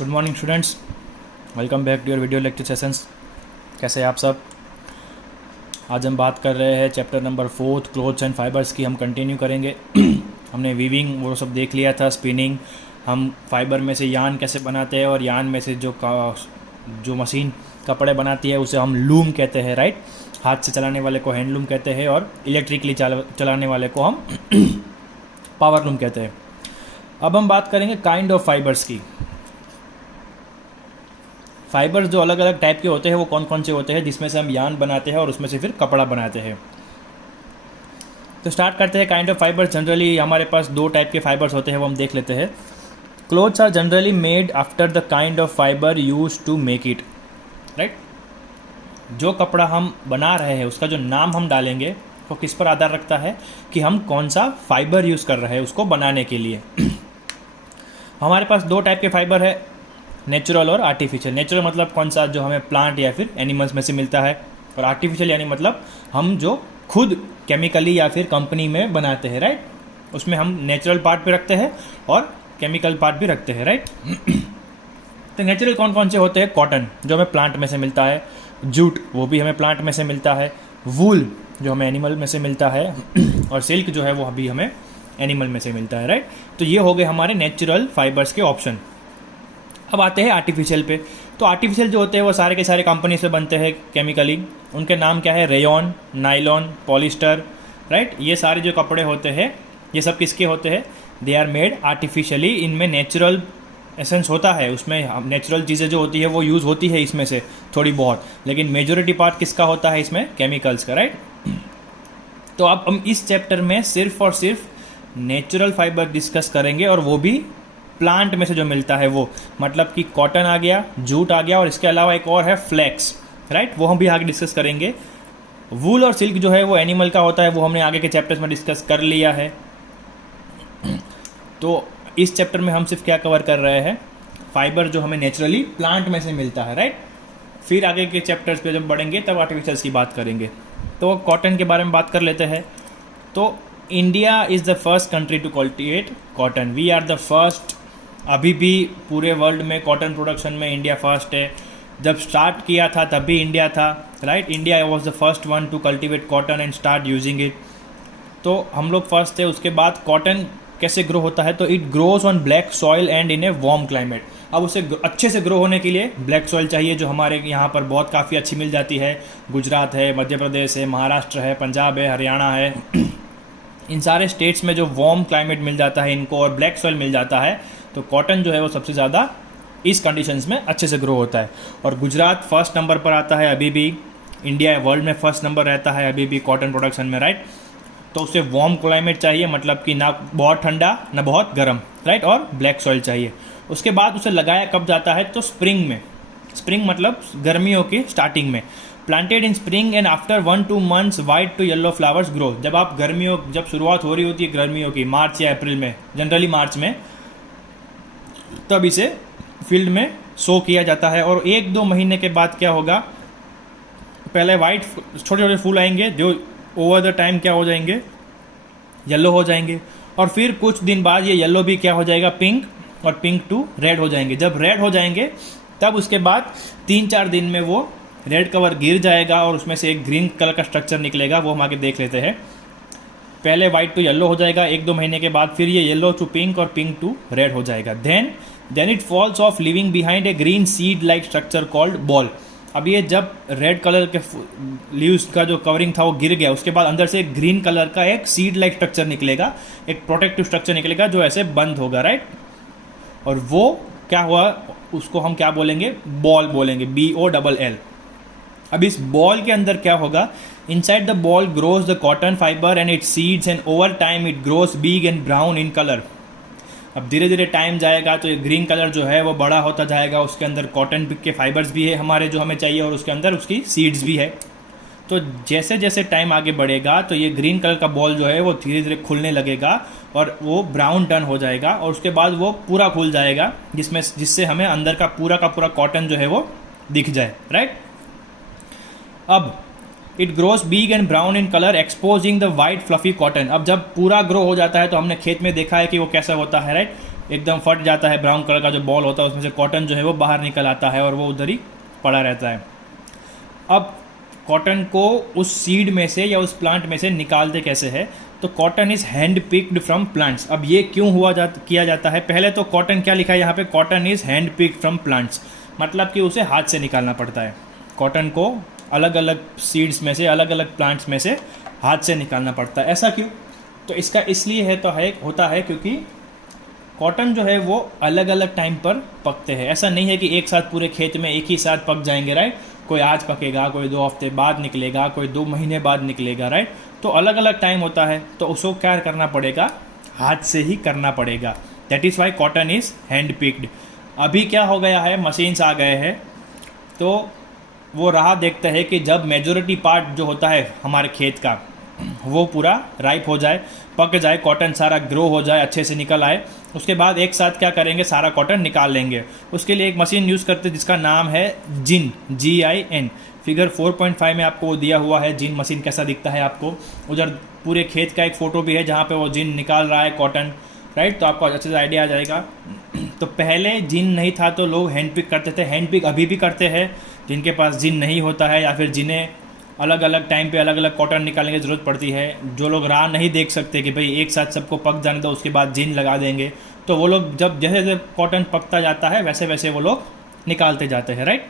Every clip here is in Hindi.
Good morning students, welcome back to your video lecture sessions. कैसे हैं आप सब? आज हम बात कर रहे हैं chapter number 4 clothes and fibres की। हम कंटिन्यू करेंगे। हमने वीविंग वो सब देख लिया था, स्पिनिंग, हम फाइबर में से यान कैसे बनाते हैं और यान में से जो मशीन कपड़े बनाती है उसे हम लूम कहते हैं, राइट। हाथ से चलाने वाले को हैंडलूम कहते हैं और इलेक्ट्रिकली चलाने वाले को हम पावर लूम कहते हैं। अब हम बात करेंगे काइंड ऑफ फाइबर्स की। फाइबर्स जो अलग अलग टाइप के होते हैं वो कौन कौन से होते हैं, जिसमें से हम यान बनाते हैं और उसमें से फिर कपड़ा बनाते हैं। तो स्टार्ट करते हैं काइंड ऑफ फाइबर्स। जनरली हमारे पास दो टाइप के फाइबर्स होते हैं, वो हम देख लेते हैं। Clothes are generally made after the kind of fibre use to make it, right. जो कपड़ा हम बना रहे हैं उसका जो नाम हम डालेंगे वो किस पर आधार रखता है कि हम कौन सा फाइबर यूज़ कर रहे हैं उसको बनाने के लिए। हमारे पास दो टाइप के फाइबर है, नेचुरल और आर्टिफिशियल। नेचुरल मतलब कौन सा, जो हमें प्लांट या फिर एनिमल्स में से मिलता है, और आर्टिफिशियल यानी मतलब हम जो खुद केमिकली या फिर कंपनी में बनाते हैं, राइट। उसमें हम नेचुरल पार्ट भी रखते हैं और केमिकल पार्ट भी रखते हैं, राइट। तो नेचुरल कौन कौन से होते हैं? कॉटन जो हमें प्लांट में से मिलता है, जूट वो भी हमें प्लांट में से मिलता है, वूल जो हमें एनिमल में से मिलता है और सिल्क जो है वो भी हमें एनिमल में से मिलता है, राइट। तो ये हो गए हमारे नेचुरल फाइबर्स के ऑप्शन। अब आते हैं आर्टिफिशियल पे। तो आर्टिफिशियल जो होते हैं वो सारे के सारे कंपनी से बनते हैं केमिकली। उनके नाम क्या है? Rayon, nylon, polyester, right. ये सारे जो कपड़े होते हैं ये सब किसके होते हैं? They are made artificially. इनमें नेचुरल एसेंस होता है, उसमें नेचुरल चीज़ें जो होती है वो यूज़ होती है इसमें से थोड़ी बहुत, लेकिन मेजोरिटी पार्ट किसका होता है इसमें? केमिकल्स का, राइट। तो अब हम इस चैप्टर में सिर्फ और सिर्फ नेचुरल फाइबर डिस्कस करेंगे, और वो भी प्लांट में से जो मिलता है वो, मतलब कि कॉटन आ गया, जूट आ गया, और इसके अलावा एक और है फ्लैक्स, राइट। वो हम भी आगे डिस्कस करेंगे। वूल और सिल्क जो है वो एनिमल का होता है, वो हमने आगे के चैप्टर्स में डिस्कस कर लिया है। तो इस चैप्टर में हम सिर्फ क्या कवर कर रहे हैं? फाइबर जो हमें नेचुरली प्लांट में से मिलता है, राइट। फिर आगे के चैप्टर्स पे जब बढ़ेंगे तब आर्टिफिशियल्स की बात करेंगे। तो कॉटन के बारे में बात कर लेते हैं। तो India is the first country to cultivate cotton. We are the first. अभी भी पूरे वर्ल्ड में कॉटन प्रोडक्शन में इंडिया फर्स्ट है। जब स्टार्ट किया था तब भी इंडिया था, right. India was the first one to cultivate cotton and start using it. तो हम लोग फर्स्ट थे। उसके बाद कॉटन कैसे ग्रो होता है? तो it grows on black soil and in a warm climate. अब उसे अच्छे से ग्रो होने के लिए ब्लैक सॉइल चाहिए, जो हमारे यहाँ पर बहुत काफ़ी अच्छी मिल जाती है। गुजरात है, मध्य प्रदेश है, महाराष्ट्र है, पंजाब है, हरियाणा है। इन सारे स्टेट्स में जो वार्म क्लाइमेट मिल जाता है इनको और ब्लैक सॉइल मिल जाता है, तो कॉटन जो है वो सबसे ज़्यादा इस कंडीशंस में अच्छे से ग्रो होता है। और गुजरात फर्स्ट नंबर पर आता है अभी भी। इंडिया वर्ल्ड में फर्स्ट नंबर रहता है अभी भी कॉटन प्रोडक्शन में, राइट। तो उसे वार्म क्लाइमेट चाहिए, मतलब कि ना बहुत ठंडा ना बहुत गर्म, राइट, और ब्लैक सॉइल चाहिए। उसके बाद उसे लगाया कब जाता है? तो स्प्रिंग में। स्प्रिंग मतलब गर्मियों की स्टार्टिंग में। Planted in spring and after 1-2 months white to yellow flowers grow. जब आप जब शुरुआत हो रही होती है गर्मियों की, मार्च या अप्रैल में, जनरली मार्च में, तब इसे फील्ड में सो किया जाता है। और 1-2 महीने के बाद क्या होगा? पहले वाइट छोटे छोटे फूल आएंगे जो ओवर द टाइम क्या हो जाएंगे? येलो हो जाएंगे। और फिर कुछ दिन बाद ये येलो भी क्या हो जाएगा? पिंक, और पिंक टू रेड हो जाएंगे। जब रेड हो जाएंगे तब उसके बाद 3-4 दिन में वो रेड कवर गिर जाएगा और उसमें से एक ग्रीन कलर का स्ट्रक्चर निकलेगा, वो हम आगे देख लेते हैं। पहले वाइट टू येलो हो जाएगा 1-2 महीने के बाद, फिर ये येलो टू पिंक और पिंक टू रेड हो जाएगा। Then it falls off leaving behind a green seed like structure called boll. अब ये जब रेड कलर के लीव्स का जो कवरिंग था वो गिर गया, उसके बाद अंदर से एक ग्रीन कलर का एक सीड लाइक स्ट्रक्चर निकलेगा, एक प्रोटेक्टिव स्ट्रक्चर निकलेगा जो ऐसे बंद होगा, राइट। और वो क्या हुआ? उसको हम क्या बोलेंगे? बॉल बोलेंगे, BOLL। अब इस बॉल के अंदर क्या होगा? Inside the ball grows the cotton fibre and it seeds and over time it grows big and brown in colour. अब धीरे धीरे टाइम जाएगा तो ये ग्रीन कलर जो है वो बड़ा होता जाएगा। उसके अंदर कॉटन के फाइबर्स भी है हमारे जो हमें चाहिए, और उसके अंदर उसकी सीड्स भी है। तो जैसे जैसे टाइम आगे बढ़ेगा तो ये ग्रीन कलर का बॉल जो है वो धीरे धीरे खुलने लगेगा और वो ब्राउन टर्न हो जाएगा, और उसके बाद वो पूरा खुल जाएगा, जिससे हमें अंदर का पूरा कॉटन जो है वो दिख जाए, राइट। अब it grows big and brown in colour exposing the white fluffy cotton. अब जब पूरा ग्रो हो जाता है तो हमने खेत में देखा है कि वो कैसा होता है, राइट। एकदम फट जाता है, ब्राउन कलर का जो बॉल होता है उसमें से कॉटन जो है वो बाहर निकल आता है और वो उधर ही पड़ा रहता है। अब कॉटन को उस सीड में से या उस प्लांट में से निकालते कैसे है? तो cotton is hand picked from plants. अब ये क्यों किया जाता है? पहले तो कॉटन क्या लिखा है यहाँ पे? Cotton is hand picked from plants, मतलब कि उसे हाथ से निकालना पड़ता है। कॉटन को अलग अलग सीड्स में से, अलग अलग प्लांट्स में से हाथ से निकालना पड़ता है। ऐसा क्यों? तो इसका इसलिए होता है क्योंकि कॉटन जो है वो अलग अलग टाइम पर पकते हैं। ऐसा नहीं है कि एक साथ पूरे खेत में एक ही साथ पक जाएंगे, राइट? कोई आज पकेगा, कोई 2 हफ्ते बाद निकलेगा, कोई 2 महीने बाद निकलेगा, राइट? तो अलग अलग टाइम होता है, तो उसको क्या करना पड़ेगा? हाथ से ही करना पड़ेगा। That is why cotton is hand picked. अभी क्या हो गया है, मशीन्स आ गए हैं, तो वो राह देखते हैं कि जब मेजॉरिटी पार्ट जो होता है हमारे खेत का वो पूरा राइप हो जाए, पक जाए, कॉटन सारा ग्रो हो जाए, अच्छे से निकल आए, उसके बाद एक साथ क्या करेंगे? सारा कॉटन निकाल लेंगे। उसके लिए एक मशीन यूज़ करते हैं जिसका नाम है जिन, GIN। फिगर 4.5 में आपको वो दिया हुआ है जिन मशीन कैसा दिखता है आपको। उधर पूरे खेत का एक फ़ोटो भी है जहाँ पे वो जिन निकाल रहा है कॉटन, राइट? तो आपको अच्छे से आइडिया आ जाएगा। तो पहले जिन नहीं था तो लोग हैंड पिक करते थे। हैंड पिक अभी भी करते हैं जिनके पास जिन नहीं होता है, या फिर जिन्हें अलग अलग टाइम पे अलग अलग कॉटन निकालने की ज़रूरत पड़ती है। जो लोग राह नहीं देख सकते कि भाई एक साथ सबको पक जाने दो उसके बाद जिन लगा देंगे, तो वो लोग जब जैसे जैसे कॉटन पकता जाता है वैसे वैसे वो लोग निकालते जाते हैं, राइट?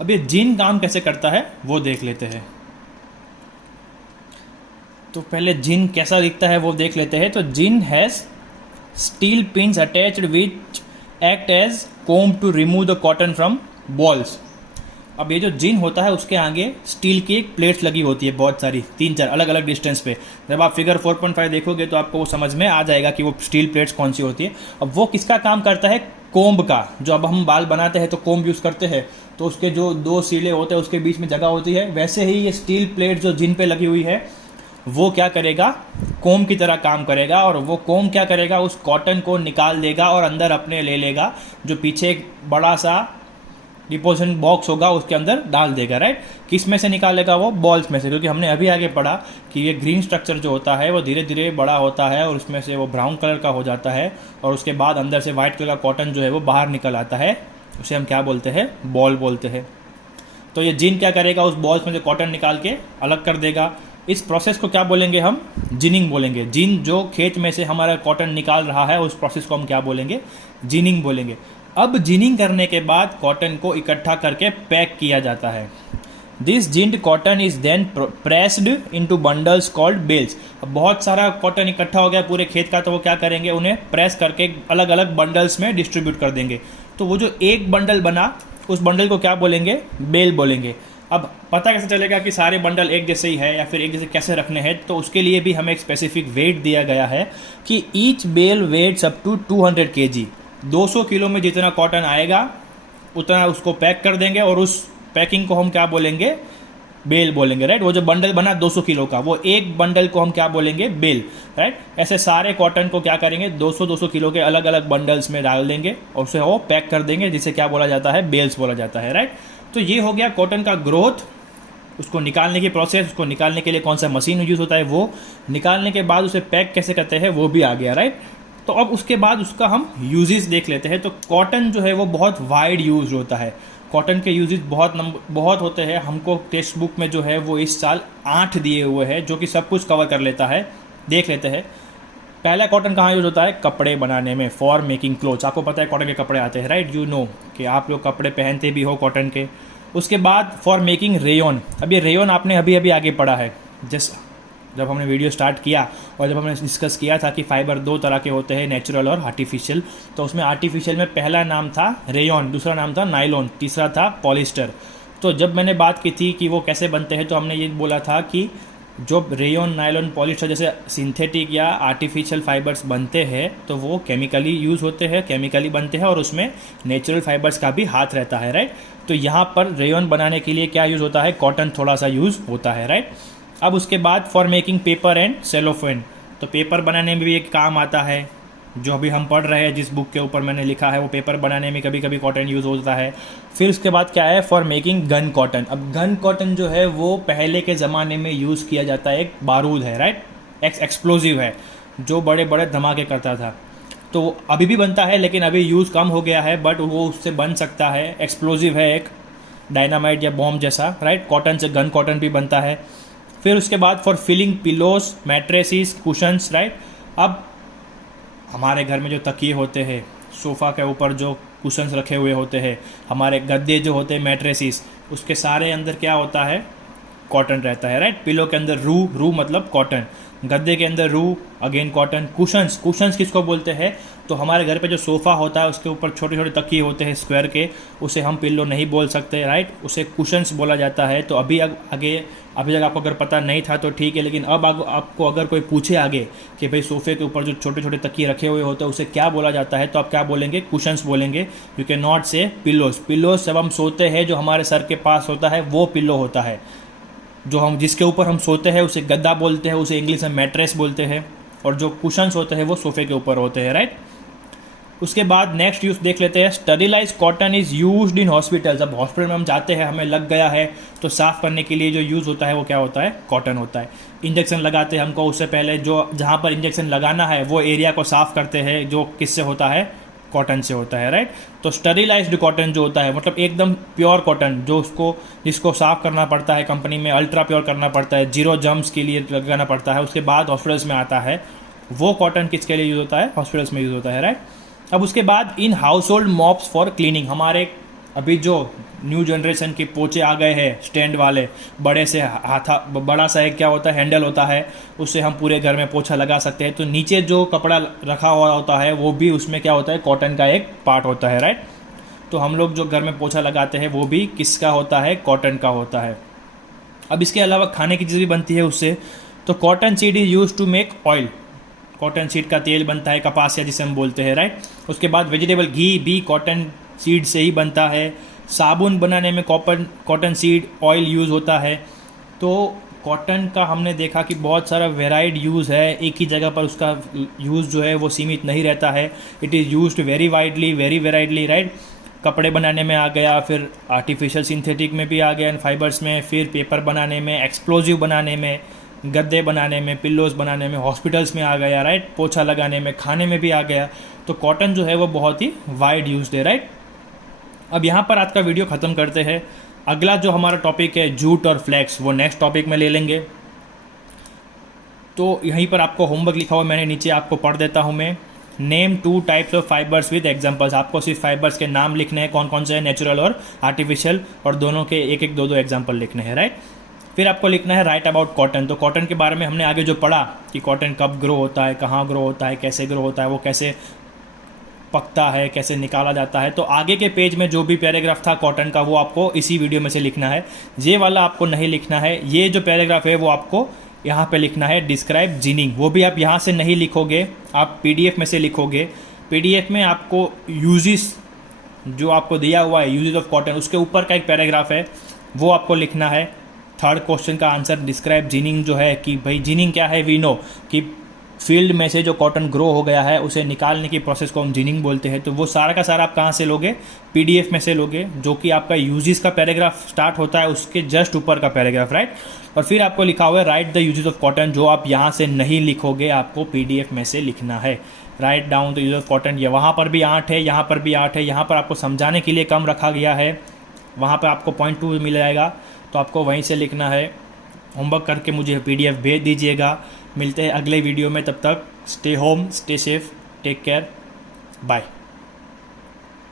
अब ये जिन काम कैसे करता है वो देख लेते हैं। तो पहले जिन कैसा दिखता है वो देख लेते हैं। तो gin has steel pins attached which act as comb to remove the cotton from balls. अब ये जो जिन होता है उसके आगे स्टील की एक प्लेट्स लगी होती है, बहुत सारी, 3-4 अलग अलग डिस्टेंस पे। जब आप फिगर 4.5 देखोगे तो आपको वो समझ में आ जाएगा कि वो स्टील प्लेट्स कौन सी होती है। अब वो किसका काम करता है? कोम्ब का। जो अब हम बाल बनाते हैं तो कोम्ब यूज़ करते हैं, तो उसके जो 2 सीले होते हैं उसके बीच में जगह होती है, वैसे ही ये स्टील प्लेट जो जिन पे लगी हुई है वो क्या करेगा? कोम की तरह काम करेगा। और वो कोम क्या करेगा? उस कॉटन को निकाल देगा और अंदर अपने ले लेगा। जो पीछे एक बड़ा सा डिपोजिशन बॉक्स होगा उसके अंदर डाल देगा, राइट? किस में से निकालेगा? वो बॉल्स में से, क्योंकि हमने अभी आगे पढ़ा कि ये ग्रीन स्ट्रक्चर जो होता है वो धीरे धीरे बड़ा होता है और उसमें से वो ब्राउन कलर का हो जाता है और उसके बाद अंदर से वाइट कलर का कॉटन जो है वो बाहर निकल आता है। उसे हम क्या बोलते हैं? बॉल बोलते हैं। तो ये जिन क्या करेगा? उस बॉल्स में से कॉटन निकाल के अलग कर देगा। इस प्रोसेस को क्या बोलेंगे हम? जिनिंग बोलेंगे। जिन जो खेत में से हमारा कॉटन निकाल रहा है उस प्रोसेस को हम क्या बोलेंगे? जिनिंग बोलेंगे। अब जिनिंग करने के बाद कॉटन को इकट्ठा करके पैक किया जाता है। This ginned cotton is then pressed into bundles called bales. अब बहुत सारा कॉटन इकट्ठा हो गया पूरे खेत का, तो वो क्या करेंगे? उन्हें प्रेस करके अलग अलग बंडल्स में डिस्ट्रीब्यूट कर देंगे। तो वो जो एक बंडल बना उस बंडल को क्या बोलेंगे? बेल बोलेंगे। अब पता कैसे चलेगा कि सारे बंडल एक जैसे ही है या फिर एक जैसे कैसे रखने हैं? तो उसके लिए भी हमें एक स्पेसिफिक वेट दिया गया है कि each bale weighs up to 200 kg। 200 kilo में जितना कॉटन आएगा उतना उसको पैक कर देंगे और उस पैकिंग को हम क्या बोलेंगे? बेल बोलेंगे, राइट? वो जो बंडल बना 200 किलो का, वो एक बंडल को हम क्या बोलेंगे? Bale, right? ऐसे सारे कॉटन को क्या करेंगे? 200-200 किलो के अलग अलग बंडल्स में डाल देंगे और उसे वो पैक कर देंगे, जिसे क्या बोला जाता है? बेल्स बोला जाता है, राइट? तो ये हो गया कॉटन का ग्रोथ, उसको निकालने की प्रोसेस। उसको निकालने के लिए कौन सा मशीन यूज़ होता है वो, निकालने के बाद उसे पैक कैसे करते हैं वो भी आ गया, राइट? तो अब उसके बाद उसका हम यूजेस देख लेते हैं। तो कॉटन जो है वो बहुत वाइड यूज होता है। कॉटन के यूजेस बहुत होते हैं। हमको टेक्स्ट बुक में जो है वो इस साल 8 दिए हुए हैं, जो कि सब कुछ कवर कर लेता है। देख लेते हैं। पहला कॉटन कहाँ यूज़ होता है? कपड़े बनाने में, फॉर मेकिंग क्लोथ्स। आपको पता है कॉटन के कपड़े आते हैं, राइट? यू नो कि आप लोग कपड़े पहनते भी हो कॉटन के। उसके बाद फॉर मेकिंग रेयन। अब ये रेयन आपने अभी अभी आगे पढ़ा है, जब हमने वीडियो स्टार्ट किया और जब हमने डिस्कस किया था कि फाइबर 2 तरह के होते हैं, नेचुरल और आर्टिफिशियल। तो उसमें आर्टिफिशियल में पहला नाम था रेयन, दूसरा नाम था नायलॉन, तीसरा था पॉलिस्टर। तो जब मैंने बात की थी कि वो कैसे बनते हैं, तो हमने ये बोला था कि जो रेयन, नायलॉन, पॉलिस्टर जैसे सिंथेटिक या आर्टिफिशियल फाइबर्स बनते हैं तो वो केमिकली यूज़ होते हैं, केमिकली बनते हैं और उसमें नेचुरल फाइबर्स का भी हाथ रहता है, राइट? तो यहाँ पर रेयन बनाने के लिए क्या यूज़ होता है? कॉटन थोड़ा सा यूज़ होता है, राइट? अब उसके बाद for making paper and cellophane. तो पेपर बनाने में भी एक काम आता है, जो अभी हम पढ़ रहे हैं, जिस बुक के ऊपर मैंने लिखा है वो पेपर बनाने में कभी कभी कॉटन यूज़ होता है। फिर उसके बाद क्या है? For making gun cotton. अब गन कॉटन जो है वो पहले के ज़माने में यूज़ किया जाता है, एक बारूद है, राइट? एक्सप्लोजिव है जो बड़े बड़े धमाके करता था। तो अभी भी बनता है लेकिन अभी यूज़ कम हो गया है, बट वो उससे बन सकता है। एक्सप्लोजिव है एक, डायनामाइट या बॉम्ब जैसा, राइट। कॉटन से गन कॉटन भी बनता है। फिर उसके बाद for filling pillows, mattresses, cushions, right. अब हमारे घर में जो तकिए होते हैं, सोफ़ा के ऊपर जो कुशंस रखे हुए होते हैं, हमारे गद्दे जो होते हैं, मैट्रेसिस, उसके सारे अंदर क्या होता है, कॉटन रहता है, राइट। पिलो के अंदर रू मतलब कॉटन, गद्दे के अंदर रू, अगेन कॉटन। कुशंस किसको बोलते हैं, तो हमारे घर पे जो सोफ़ा होता है उसके ऊपर छोटे छोटे तकिए होते हैं स्क्वायर के, उसे हम पिल्लो नहीं बोल सकते, राइट, उसे कुशंस बोला जाता है। तो अभी अभी तक आपको अगर पता नहीं था तो ठीक है, लेकिन अब आपको अगर कोई पूछे आगे कि भाई सोफ़े के ऊपर जो छोटे छोटे तकिए रखे हुए होते हैं उसे क्या बोला जाता है, तो आप क्या बोलेंगे, कुशंस बोलेंगे। यू कैन नॉट से पिल्लोस। पिल्लोस जब हम सोते हैं जो हमारे सर के पास होता है वो पिल्लो होता है। जो हम जिसके ऊपर हम सोते हैं उसे गद्दा बोलते हैं, उसे इंग्लिश में मैट्रेस बोलते हैं। और जो कुशंस होते हैं वो सोफ़े के ऊपर होते हैं, राइट। उसके बाद नेक्स्ट यूज़ देख लेते हैं। Sterilized cotton is used in hospitals. अब हॉस्पिटल में हम जाते हैं, हमें लग गया है तो साफ़ करने के लिए जो यूज़ होता है वो क्या होता है, कॉटन होता है। इंजेक्शन लगाते हैं हमको, उससे पहले जो जहाँ पर इंजेक्शन लगाना है वो एरिया को साफ़ करते हैं, जो किससे होता है, कॉटन से होता है, राइट। तो स्टरीलाइज्ड कॉटन जो होता है मतलब एकदम प्योर कॉटन, जो जिसको साफ़ करना पड़ता है कंपनी में, अल्ट्रा प्योर करना पड़ता है, जीरो जम्स के लिए लगाना पड़ता है, उसके बाद हॉस्पिटल्स में आता है, वो कॉटन किसके लिए यूज़ होता है, हॉस्पिटल्स में यूज़ होता है, राइट। अब उसके बाद in house hold mops for cleaning. हमारे अभी जो न्यू जनरेशन के पोचे आ गए हैं स्टैंड वाले, बड़ा सा एक क्या होता है, हैंडल होता है, उससे हम पूरे घर में पोछा लगा सकते हैं। तो नीचे जो कपड़ा रखा हुआ होता है वो भी उसमें क्या होता है, कॉटन का एक पार्ट होता है, राइट। तो हम लोग जो घर में पोछा लगाते हैं वो भी किसका होता है, कॉटन का होता है। अब इसके अलावा खाने की चीज़ भी बनती है उससे। तो cotton seed is use to make oil. Cotton seed का तेल बनता है, कपासिया जिसे हम बोलते हैं, राइट। उसके बाद वेजिटेबल घी भी कॉटन सीड से ही बनता है। साबुन बनाने में कॉटन सीड ऑयल यूज़ होता है। तो कॉटन का हमने देखा कि बहुत सारा वेराइड यूज़ है, एक ही जगह पर उसका यूज़ जो है वो सीमित नहीं रहता है। It is used very widely, very variedly, right. कपड़े बनाने में आ गया, फिर आर्टिफिशियल सिंथेटिक में भी आ गया, फाइबर्स में, फिर पेपर बनाने में, एक्सप्लोजिव बनाने में, गद्दे बनाने में, पिल्लोज बनाने में, हॉस्पिटल्स में आ गया, राइट, पोछा लगाने में, खाने में भी आ गया। तो कॉटन जो है वो बहुत ही वाइड यूज्ड है, राइट। अब यहाँ पर आज का वीडियो ख़त्म करते हैं। अगला जो हमारा टॉपिक है जूट और फ्लैक्स, वो नेक्स्ट टॉपिक में ले लेंगे। तो यहीं पर आपको होमवर्क लिखा हुआ मैंने नीचे आपको पढ़ देता हूँ मैं। Name 2 types of fibres with examples. आपको सिर्फ फाइबर्स के नाम लिखने हैं, कौन कौन से हैं, नेचुरल और आर्टिफिशियल, और दोनों के एक एक दो दो एग्जाम्पल लिखने हैं, राइट। फिर आपको लिखना है राइट अबाउट कॉटन। तो कॉटन के बारे में हमने आगे जो पढ़ा कि कॉटन कब ग्रो होता है, कहाँ ग्रो होता है, कैसे ग्रो होता है, वो कैसे पकता है, कैसे निकाला जाता है। तो आगे के पेज में जो भी पैराग्राफ था कॉटन का वो आपको इसी वीडियो में से लिखना है। ये वाला आपको नहीं लिखना है। ये जो पैराग्राफ है वो आपको यहाँ पे लिखना है, डिस्क्राइब जिनिंग। वो भी आप यहाँ से नहीं लिखोगे, आप पीडीएफ में से लिखोगे। पीडीएफ में आपको यूजेस जो आपको दिया हुआ है, यूजेस ऑफ कॉटन, उसके ऊपर का एक पैराग्राफ है वो आपको लिखना है। थर्ड क्वेश्चन का आंसर डिस्क्राइब जिनिंग जो है कि भाई जिनिंग क्या है, वी नो कि फील्ड में से जो कॉटन ग्रो हो गया है उसे निकालने की प्रोसेस को हम जिनिंग बोलते हैं। तो वो सारा का सारा आप कहाँ से लोगे, पीडीएफ में से लोगे, जो कि आपका यूजेस का पैराग्राफ स्टार्ट होता है उसके जस्ट ऊपर का पैराग्राफ, राइट। और फिर आपको लिखा हुआ है right the uses of cotton, जो आप यहाँ से नहीं लिखोगे, आपको पीडीएफ में से लिखना है। Write down the use of cotton. ये वहाँ पर भी 8 है, यहाँ पर भी 8 है, यहाँ पर आपको समझाने के लिए कम रखा गया है, वहाँ पर आपको पॉइंट 2 मिल जाएगा, तो आपको वहीं से लिखना है। होमवर्क करके मुझे पीडीएफ भेज दीजिएगा। मिलते हैं अगले वीडियो में, तब तक stay home, stay safe, take care, bye.